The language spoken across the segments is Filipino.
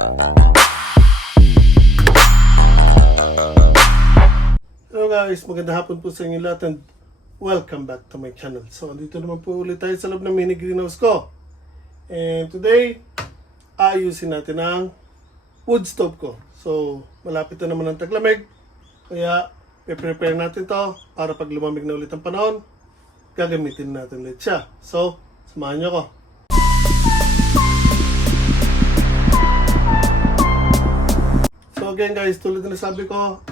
Hello guys, magandang hapon po sa inyo lahat and welcome back to my channel. So, andito naman po ulit tayo sa loob ng mini greenhouse ko. And today, ayusin natin ang wood stove ko. So, malapit na naman ang taglamig. Kaya, prepare natin to para pag lumamig na ulit ang panahon, gagamitin natin ulit siya. So, samahan nyo ko. So again guys, tulad na sabi ko,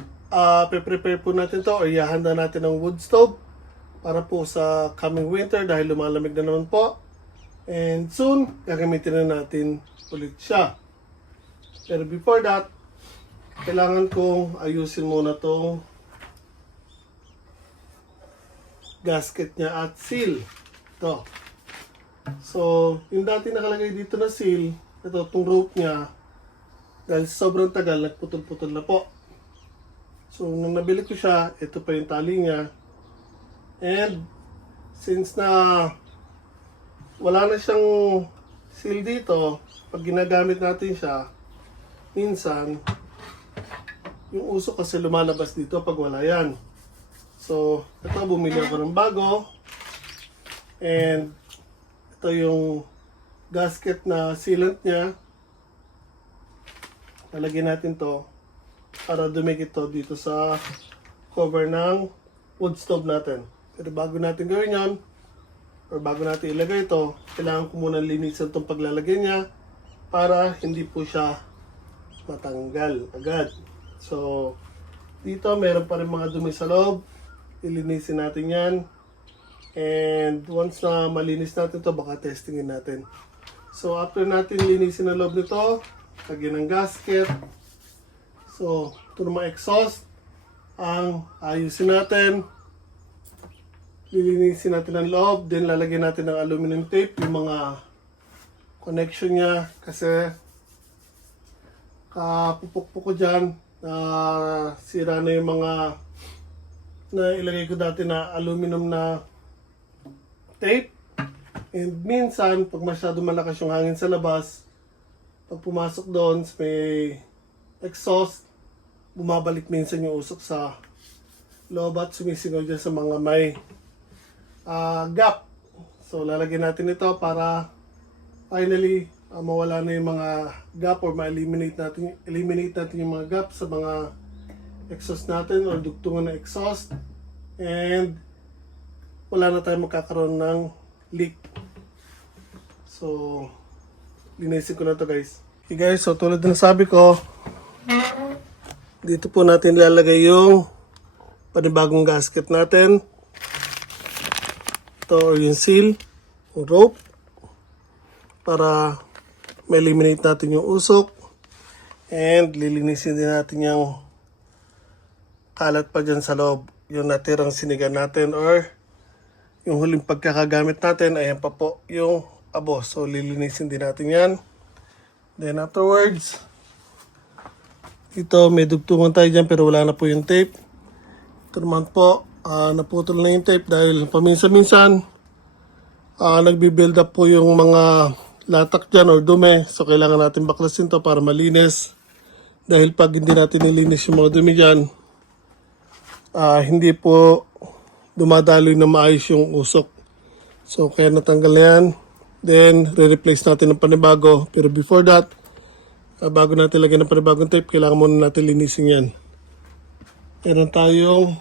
prepare po natin to o ihahanda natin ang wood stove para po sa coming winter dahil lumalamig na naman po. And soon, gagamitin na natin ulit siya. Pero before that, kailangan kong ayusin muna tong gasket niya at seal. Ito. So, yung dati nakalagay dito na seal, ito, itong rope niya, dahil sobrang tagal, nagputol-putol na po. So, nung nabili ko siya, ito pa yung tali niya. And, since na wala na siyang seal dito, pag ginagamit natin siya, minsan, yung usok kasi lumalabas dito pag wala yan. So, ito, bumili ako ng bago. And, ito yung gasket na sealant niya. Lalagyan natin to para dumikit to dito sa cover ng wood stove natin. Pero bago natin gawin yan, or bago natin ilagay ito, kailangan ko muna linisan itong paglalagay niya para hindi po siya matanggal agad. So, dito meron pa rin mga dumi sa loob. Ilinisin natin yan. And once na malinis natin to, baka testingin natin. So, after natin linisin ang loob nito, lagyan ng gasket. So, ito naman exhaust. Ang ayusin natin. Lilinisin natin ang loob. Then, lalagyan natin ng aluminum tape. Yung mga connection niya. Kasi, kapupok-pok ko dyan. Sira na yung mga na ilagay ko dati na aluminum na tape. And minsan, pag masyado malakas yung hangin sa labas, pag pumasok doon, may exhaust, bumabalik minsan yung usok sa loob at sumisingaw dyan sa mga may gap. So, lalagyan natin ito para finally mawala na yung mga gap or ma-eliminate natin yung mga gap sa mga exhaust natin or dugtungan ng exhaust. And wala na tayo magkakaroon ng leak. So, linisin ko na to guys. Okay guys, so tulad ng sabi ko, dito po natin ilalagay yung panibagong gasket natin. Ito or yung seal, yung rope, para ma-eliminate natin yung usok. And lilinisin din natin yung kalat pa dyan sa loob. Yung natirang sinigan natin or yung huling pagkakagamit natin, ayan pa po yung abo. So lilinisin din natin yan. Then afterwards, ito may dugtungan tayo dyan pero wala na po yung tape. Ito naman po, naputol na yung tape dahil paminsan-minsan nagbi-build up po yung mga latak dyan or dumi. So kailangan natin baklasin to para malinis. Dahil pag hindi natin nilinis yung mga dumi dyan, hindi po dumadaloy na maayos yung usok. So kaya natanggal na yan. Then, re-replace natin ng panibago. Pero before that, bago natin lagyan ng panibagong tape, kailangan muna natin linisin yan. Meron tayong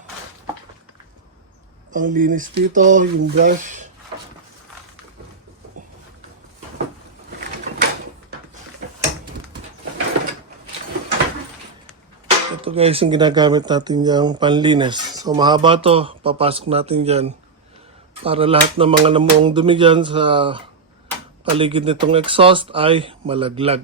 panglinis dito, yung brush. Ito guys, yung ginagamit natin yung panlinis. So mahaba to, papasok natin dyan. Para lahat ng mga namuong dumi dyan sa paligid nitong exhaust ay malaglag.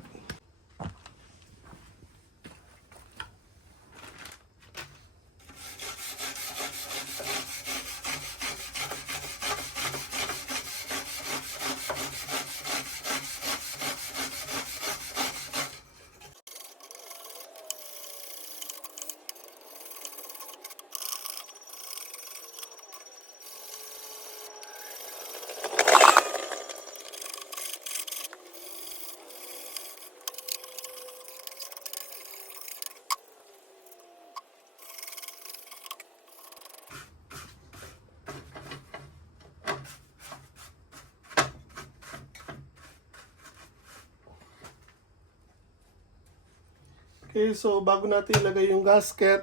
Okay, so bago natin ilagay yung gasket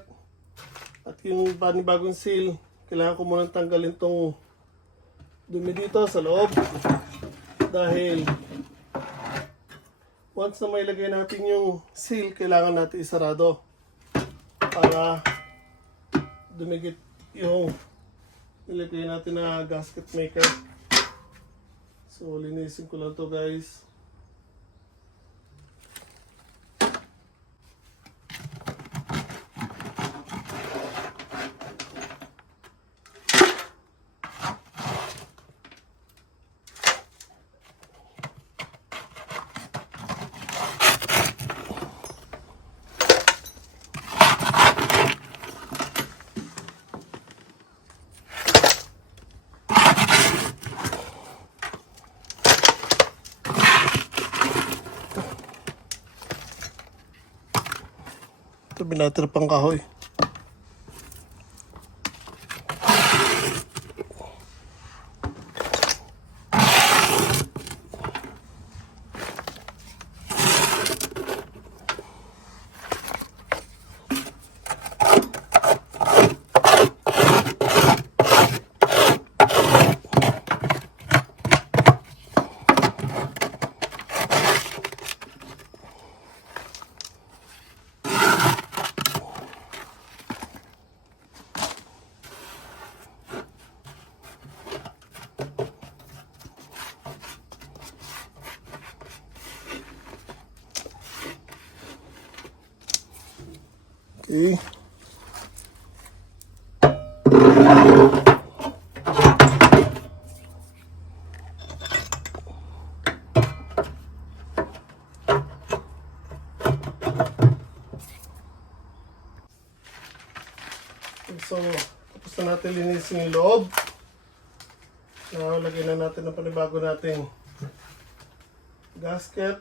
at yung panibagong seal, kailangan ko munang tanggalin tong dumi dito sa loob. Dahil once na mailagay natin yung seal, kailangan natin isarado para dumikit yung ilagay natin na gasket maker. So linisin ko lang to guys. Ito binatira pang kahoy. Okay. So, tapos na natin linisin yung loob. Now, lagyan na natin ang panibago nating gasket.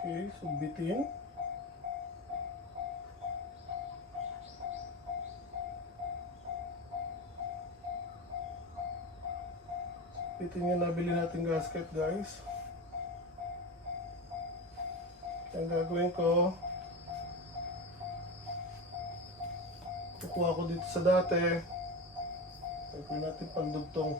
Okay, so bitin. Bitin yung nabili natin gasket guys. Ang gagawin ko, kukuha ko dito sa dati. Gagawin natin pandugtong.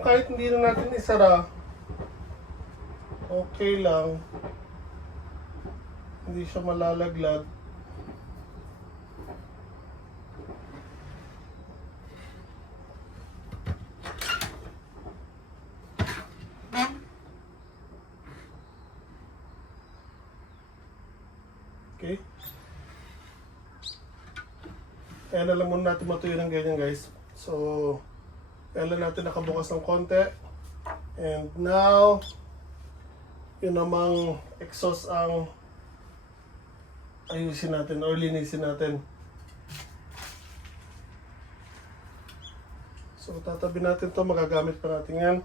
kahit hindi na natin isara, okay lang. Hindi siya malalaglag. Okay. Kaya na lang muna natin matuyo ng ganyan, guys. So, kaya lang natin nakabukas ng konti. And now, yun namang exhaust ang ayusin natin or linisin natin. So, tatabi natin to, magagamit pa natin yan.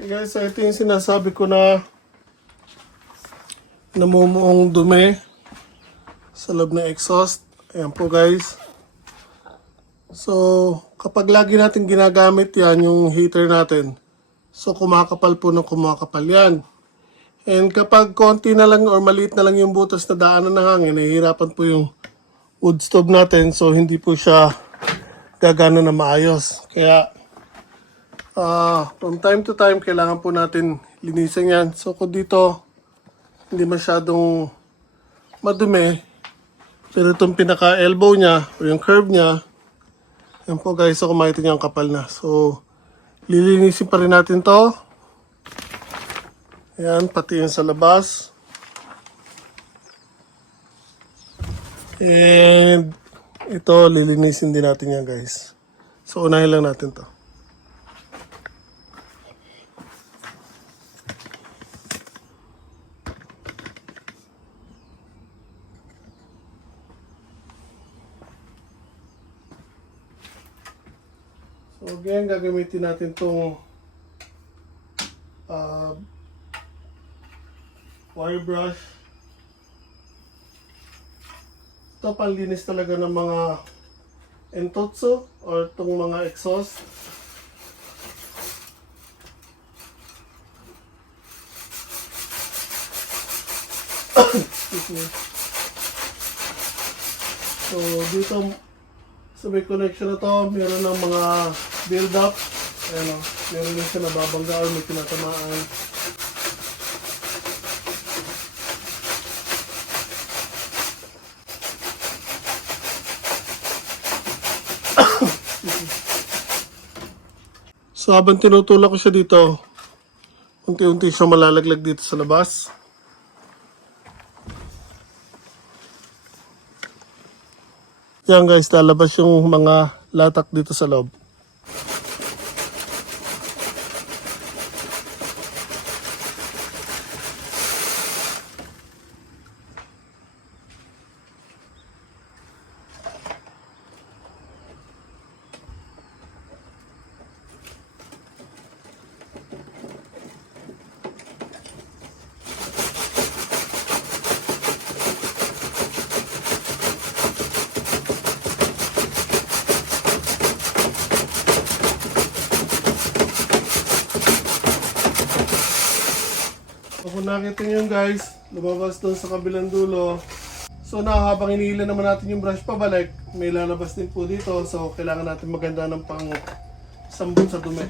Okay guys, so ito yung sinasabi ko na namumuong dumi sa loob ng exhaust. Ayan po guys. So, kapag lagi natin ginagamit yan, yung heater natin, so kumakapal po ng kumakapal yan. And kapag konti na lang or maliit na lang yung butas na daanan ng hangin, nahihirapan po yung wood stove natin. So, hindi po siya gagana na maayos. Kaya, from time to time, kailangan po natin linisin yan. So, kung dito, hindi masyadong madumi, pero itong pinaka-elbow niya, o yung curve niya, yan po guys, so kumakita niya ang kapal na. So, lilinisin pa rin natin to. Ayan, pati yung sa labas. And, ito, lilinisin din natin yan guys. So, unahin lang natin to. So again, gagamitin natin itong wire brush. Ito panlinis talaga ng mga entotsu or itong mga exhaust. Excuse me. So dito sa may connection na to, meron ng mga build-up. Ayan o, meron din siya nababangga or may tinatamaan. So habang tinutulak ko siya dito, unti-unti siya malalaglag dito sa labas. Yan guys, lalabas yung mga latak dito sa loob. Kung nakita nyo guys, lumabas doon sa kabilang dulo. So na habang inihila naman natin yung brush pabalik, may lalabas din po dito. So kailangan natin maganda ng pang sambot sa dumi.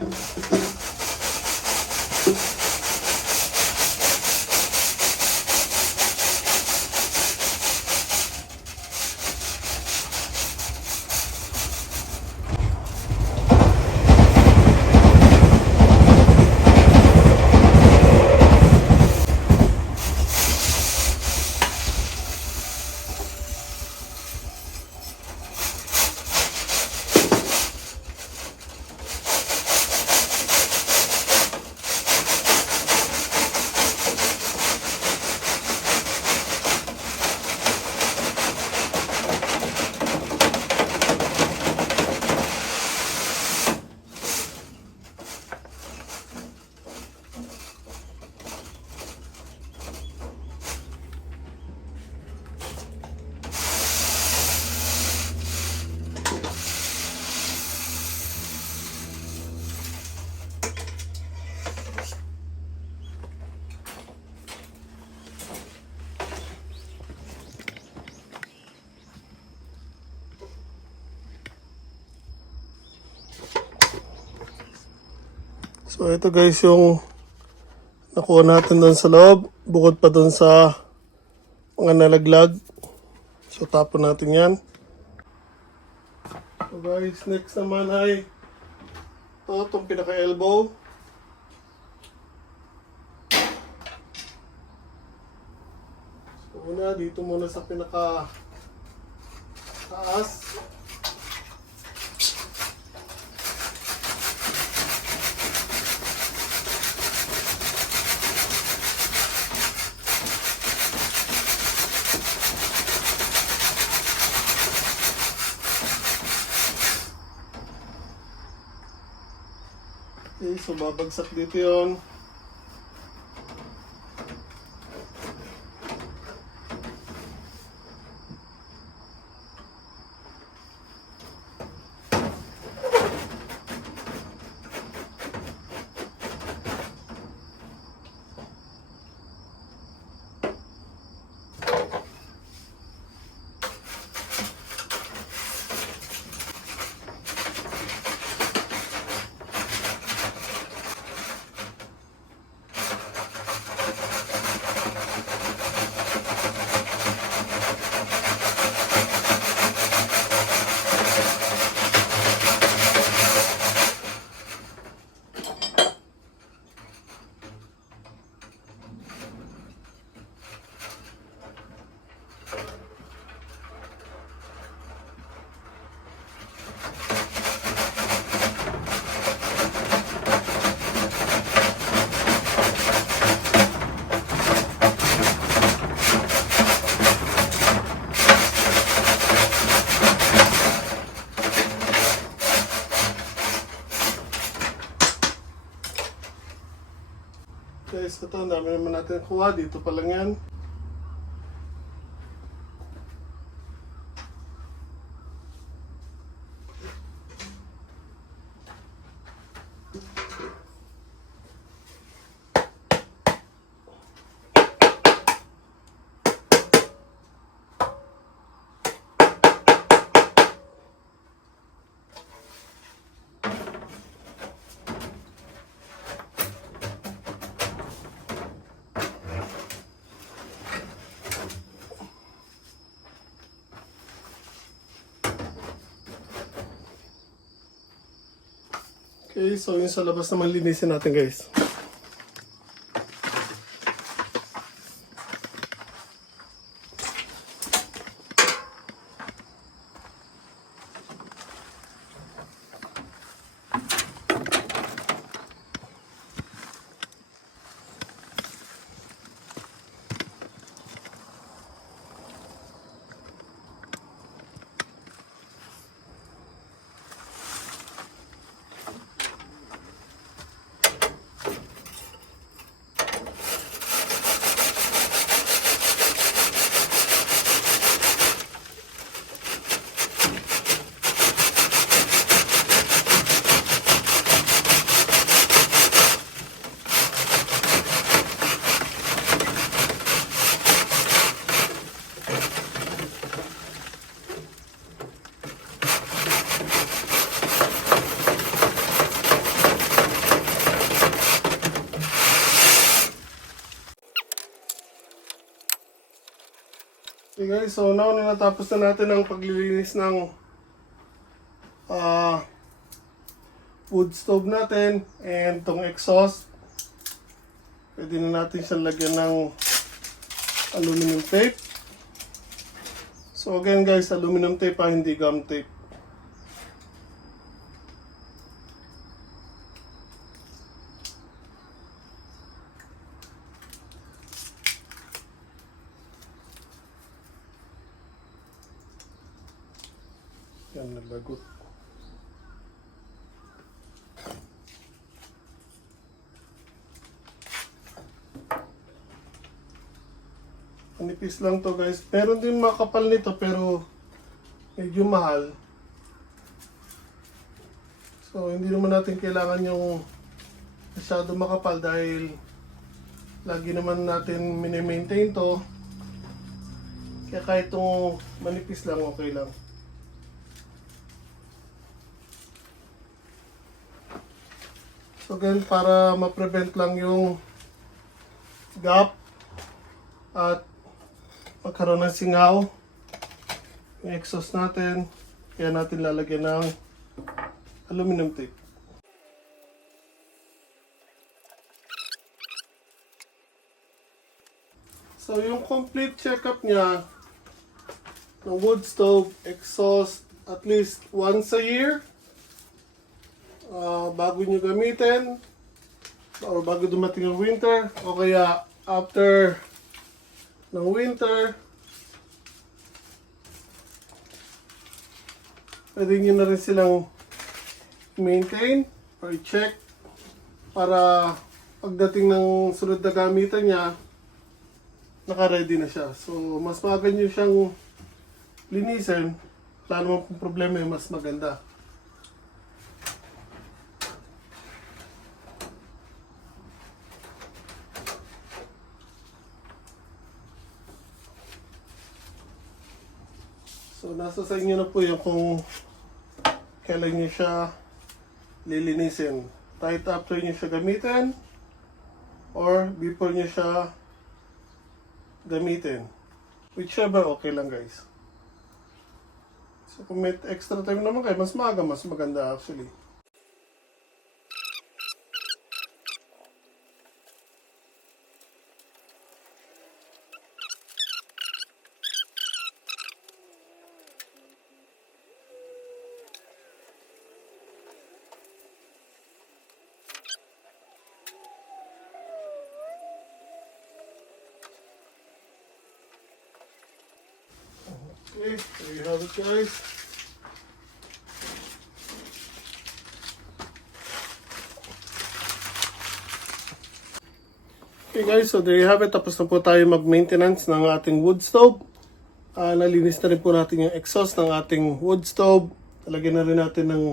So ito guys yung nakuha natin doon sa loob. Bukod pa doon sa mga nalaglag. So tapon natin yan. So guys, next naman ay itong pinaka-elbow. So una, dito muna sa pinaka-taas. Okay, so babagsak dito yun. Guys, ito, ang dami naman natin kuha. Dito pa lang yan. Okay, so yung sa labas naman linisin natin guys. Okay guys, so now na natapos na natin ang paglilinis ng wood stove natin and tong exhaust. Pwede na natin siyang lagyan ng aluminum tape. So again guys, aluminum tape hindi gum tape. Yan, nalagot. Manipis lang to guys. Meron din makapal nito pero medyo mahal. So hindi naman natin kailangan yung masyado makapal dahil lagi naman natin mini-maintain to. Kaya kahit itong manipis lang, okay lang. So again, para ma-prevent lang yung gap at magkaroon ng singaw yung exhaust natin, kaya natin lalagyan ng aluminum tape. So yung complete checkup niya ng wood stove exhaust at least once a year bago nyo gamitin or bago dumating ang winter o kaya after ng winter, pwede nyo na rin silang maintain or check para pagdating ng sunod na gamitan niya, naka-ready na siya. So, mas maaga nyo siyang linisin, wala naman pong problema yung mas maganda. So, nasa sa inyo na po yung kung kailan nyo siya lilinisin. Right after nyo siya gamitin or before nyo siya gamitin. Whichever, okay lang guys. So, kung may extra time naman kayo, mas maaga, mas maganda actually. Okay, there you have it guys. Okay guys, so there you have it. Tapos na po tayo mag-maintenance ng ating wood stove. Nalinis na rin po natin yung exhaust ng ating wood stove. Talagyan na rin natin ng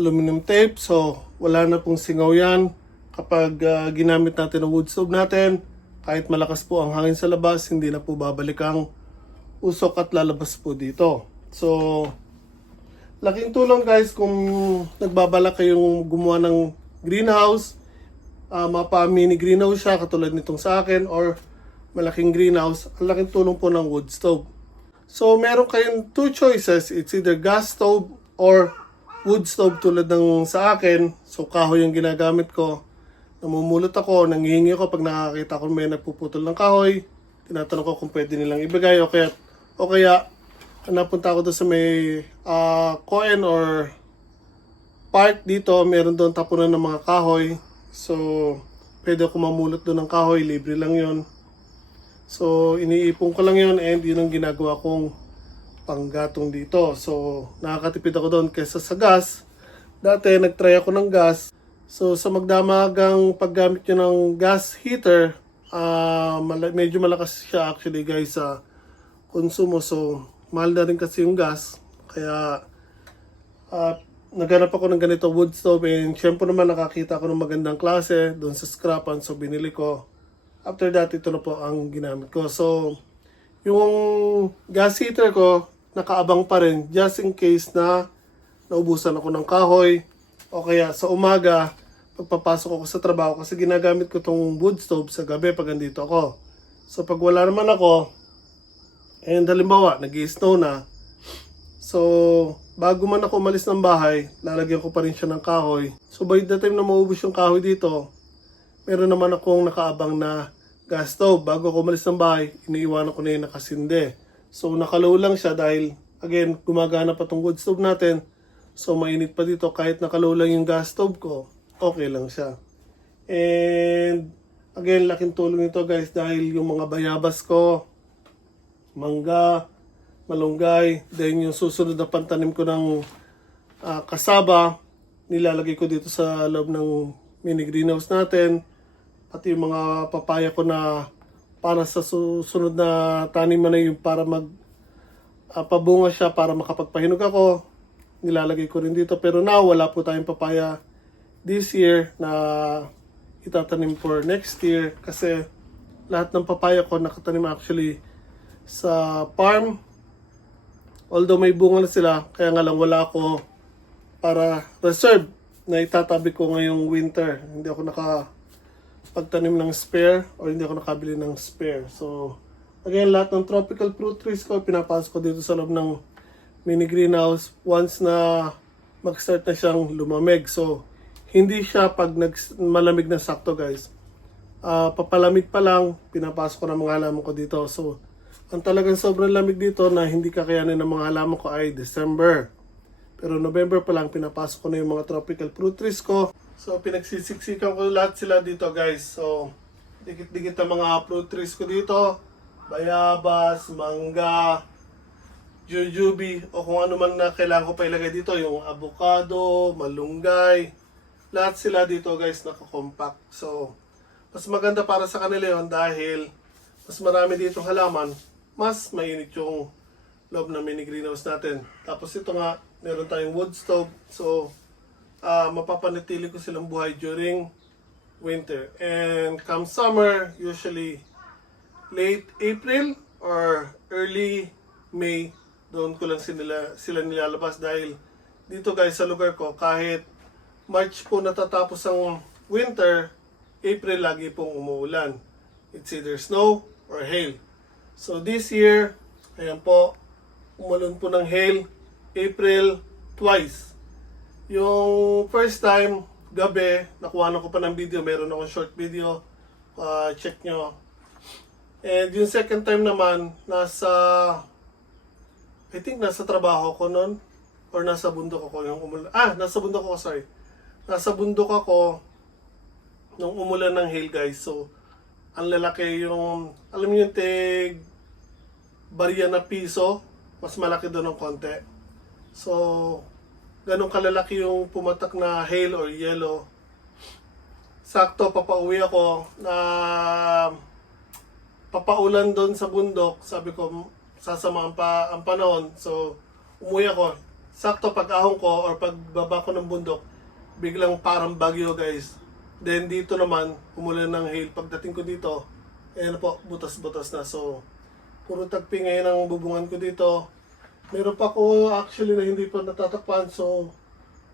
aluminum tape. So wala na pong singaw yan kapag ginamit natin ang wood stove natin. Kahit malakas po ang hangin sa labas, hindi na po babalik ang usok at lalabas po dito. So, laking tulong guys kung nagbabalak kayong gumawa ng greenhouse, mapa-mini greenhouse siya katulad nitong sa akin or malaking greenhouse, ang laking tulong po ng wood stove. So, meron kayong two choices, it's either gas stove or wood stove tulad ng sa akin. So, kahoy yung ginagamit ko. Namumulot ako, nanghihingi ako pag nakakita ko may nagpuputol ng kahoy. Tinatanong ko kung pwede nilang ibigay o kaya napunta ako doon sa may coin or park dito, meron doon tapunan ng mga kahoy. So, pwede ako mamulot doon ng kahoy, libre lang yon. So, iniipon ko lang yon and yun ang ginagawa kong panggatong dito. So, nakakatipid ako doon kaysa sa gas. Dati, nagtry ako ng gas. So, sa magdamagang paggamit nyo ng gas heater, medyo malakas siya actually guys sa konsumo. So, mahal na rin kasi yung gas. Kaya, naghanap ako ng ganito wood stove and syempre naman nakakita ako ng magandang klase doon sa scrapan. So, binili ko. After that, ito na po ang ginamit ko. So, yung gas heater ko, nakaabang pa rin just in case na naubusan ako ng kahoy. O kaya sa umaga, pagpapasok ako sa trabaho kasi ginagamit ko tong wood stove sa gabi pag andito ako. So, pag wala naman ako, and halimbawa, nag-i-snow na. So, bago man ako umalis ng bahay, lalagyan ko pa rin siya ng kahoy. So, by the time na maubos yung kahoy dito, meron naman akong nakaabang na gas stove. Bago ako umalis ng bahay, iniiwanan ko na yung nakasinde. So, nakalow lang siya dahil, again, gumagana pa tong wood stove natin. So, mainit pa dito. Kahit nakalow lang yung gas stove ko, okay lang siya. And, again, laking tulong ito guys dahil yung mga bayabas ko, mangga, malunggay, then yung susunod na pantanim ko ng kasaba, nilalagay ko dito sa loob ng mini greenhouse natin. Pati yung mga papaya ko na para sa susunod na taniman na yung para pabunga siya para makapagpahinog ako, nilalagay ko rin dito. Pero now, wala po tayong papaya this year na itatanim for next year kasi lahat ng papaya ko nakatanim actually sa farm. Although may bunga na sila, kaya nga lang wala ako para reserve na itatabi ko ngayong winter. Hindi ako nakapagtanim ng spare or hindi ako nakabili ng spare. So, again, lahat ng tropical fruit trees ko, pinapasok ko dito sa loob ng mini greenhouse once na mag-start na siyang lumamig. So, hindi siya pag malamig na sakto, guys. Papalamig pa lang, pinapasok ko ng mga halaman ko dito. So, ang talagang sobrang lamig dito na hindi kakayanin ng mga halaman ko ay December. Pero November pa lang, pinapasok ko na yung mga tropical fruit trees ko. So, pinagsisiksikan ko lahat sila dito, guys. So, dikit-dikit ang mga fruit trees ko dito. Bayabas, mangga, jujube, o kung ano man na kailangan ko pa ilagay dito. Yung avocado, malunggay. Lahat sila dito, guys, nakakompact. So, mas maganda para sa kanila yun dahil mas marami dito halaman, mas mainit yung loob ng mini greenhouse natin. Tapos ito nga, meron tayong wood stove. So, mapapanatili ko silang buhay during winter. And come summer, usually late April or early May, doon ko lang sila nilalabas dahil dito, guys, sa lugar ko, kahit March po natatapos ang winter, April lagi pong umuulan. It's either snow or hail. So this year, ayan po, umalon po ng hail, April twice. Yung first time, gabi, nakuha ko pa ng video, meron akong short video, check nyo. And yung second time naman, I think nasa trabaho ko nun, or nasa bundok ako yung umulan. Nasa bundok ako, sorry. Nasa bundok ako nung umulan ng hail, guys. So, ang lalaki yung, alam niyo yung barya na piso, mas malaki doon ng konti. So, ganun kalalaki yung pumatak na hail or yellow. Sakto, papauwi ako na papaulan doon sa bundok. Sabi ko, sasama ang panahon. So, umuwi ako. Sakto, pag-ahon ko or pagbaba ko ng bundok, biglang parang bagyo, guys. Then dito naman, umulan ng hail. Pagdating ko dito, ayan po, butas-butas na. So, puro tagpi ngayon ang bubungan ko dito. Meron pa ko actually na hindi pa natatakpan. So,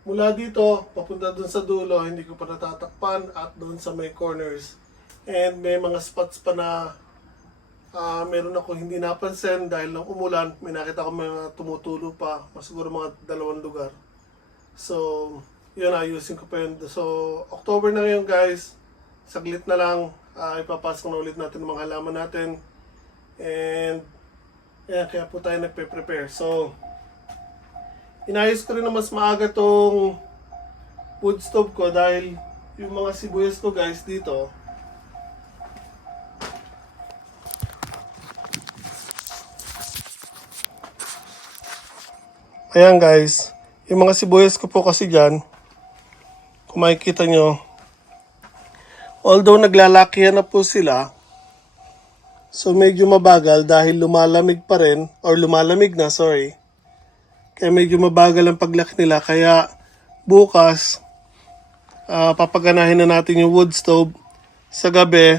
mula dito, papunta dun sa dulo, hindi ko pa natatakpan. At dun sa may corners. And may mga spots pa na meron ako hindi napansin dahil nang umulan. May nakita ko mga tumutulo pa. Siguro mga 2 lugar. So, yun, ayusin ko pa yun. So, October na ngayon, guys. Saglit na lang. Ipapasok na ulit natin ang mga halaman natin. And, ayan, kaya po tayo nagpe-prepare. So, inayos ko rin na mas maaga tong wood stove ko dahil yung mga sibuyas ko, guys, dito. Ayan, guys. Yung mga sibuyas ko po kasi dyan, kung makikita nyo, although naglalakihan na po sila, so medyo mabagal dahil lumalamig pa rin, or lumalamig na, sorry. Kaya medyo mabagal ang paglaki nila. Kaya bukas, papaganahin na natin yung wood stove sa gabi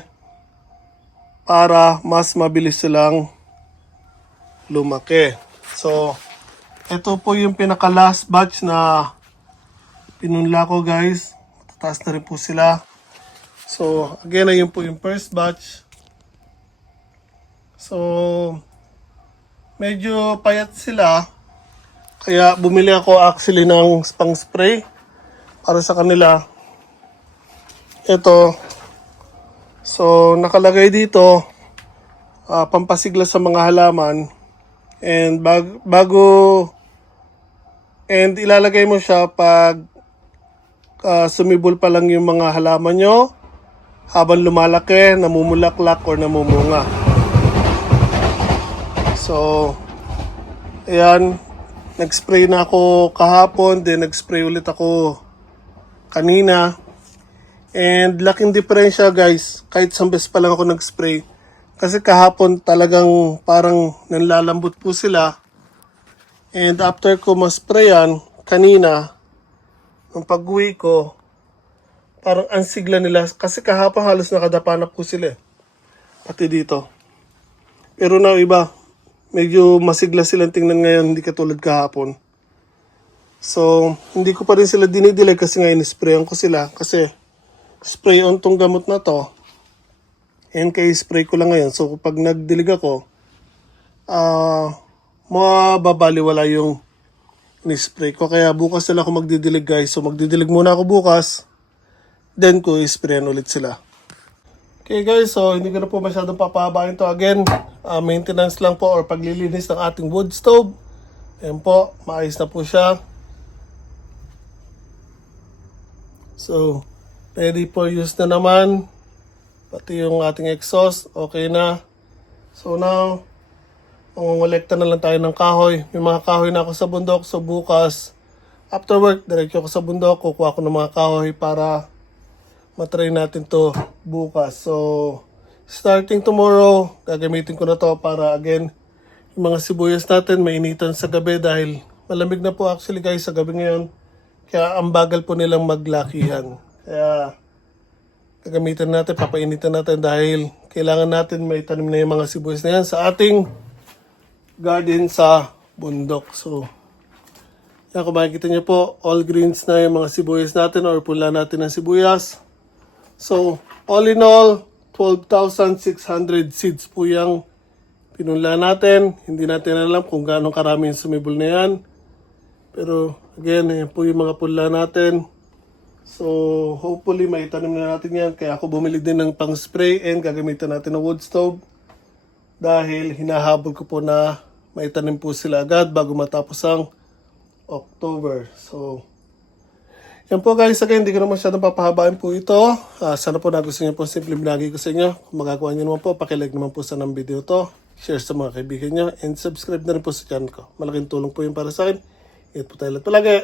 para mas mabilis silang lumaki. So, ito po yung pinaka last batch na pinunla ko, guys. Matataas na rin po sila. So, again, ayun po yung first batch. So, medyo payat sila. Kaya bumili ako actually ng pang spray para sa kanila. Ito. So, nakalagay dito pampasigla sa mga halaman. And and ilalagay mo siya pag sumibol pa lang yung mga halaman nyo habang lumalaki, namumulaklak or namumunga. So, ayan, nag-spray na ako kahapon, then nag-spray ulit ako kanina. And laking diferensya, guys, kahit isang beses pa lang ako nag-spray. Kasi kahapon talagang parang nanlalambot po sila. And after ko ma-sprayan, kanina, nung pag-uwi ko, parang ang sigla nila. Kasi kahapon halos nakadapa na po sila. Pati dito. Pero na iba, medyo masigla silang tingnan ngayon, hindi katulad kahapon. So, hindi ko pa rin sila dinidilig kasi ngayon sprayan ko sila. Kasi, spray on tong gamot na to. And kay spray ko lang ngayon. So, kapag nagdilig ako, mababaliwala yung in-spray ko. Kaya bukas sila ako magdidilig guys. So, magdidilig muna ako bukas. Then ko isprayan ulit sila. Okay guys, so hindi ko na po masyadong papahabain to again. Maintenance lang po or paglilinis ng ating wood stove. Ayan po, maayos na po siya. So, ready for use na naman. Pati yung ating exhaust, okay na. So now, mangongolekta na lang tayo ng kahoy. May mga kahoy na ako sa bundok. So bukas, after work, diretso ako sa bundok. Kukuha ko ng mga kahoy para matry natin to bukas. So, starting tomorrow, gagamitin ko na to para again, yung mga sibuyas natin mainitan sa gabi dahil malamig na po actually guys sa gabi ngayon. Kaya ang bagal po nilang maglakihan. Kaya, gagamitin natin, papainitan natin dahil kailangan natin may tanim na yung mga sibuyas na yan sa ating garden sa bundok. So, yan, kung makikita nyo po, all greens na yung mga sibuyas natin or pula natin ng sibuyas. So, all in all, 12,600 seeds po yung pinunla natin. Hindi natin alam kung gaano karami yung sumibol na yan. Pero, again, yan po yung mga pula natin. So, hopefully, maitanim na natin yan. Kaya ako bumili din ng pang-spray and gagamitan natin ng wood stove. Dahil hinahabol ko po na maitanim po sila agad bago matapos ang October. So, yan po guys, again, hindi ko na masyadong papahabain po ito. Sana po nagustuhan niyo po simple binagi ko sa inyo. Kung magagawa niyo naman po, pakilike naman po sa ng video to. Share sa mga kaibigan niyo. And subscribe na rin po sa channel ko. Malaking tulong po yun para sa akin. Ingat po tayo lahat palagi.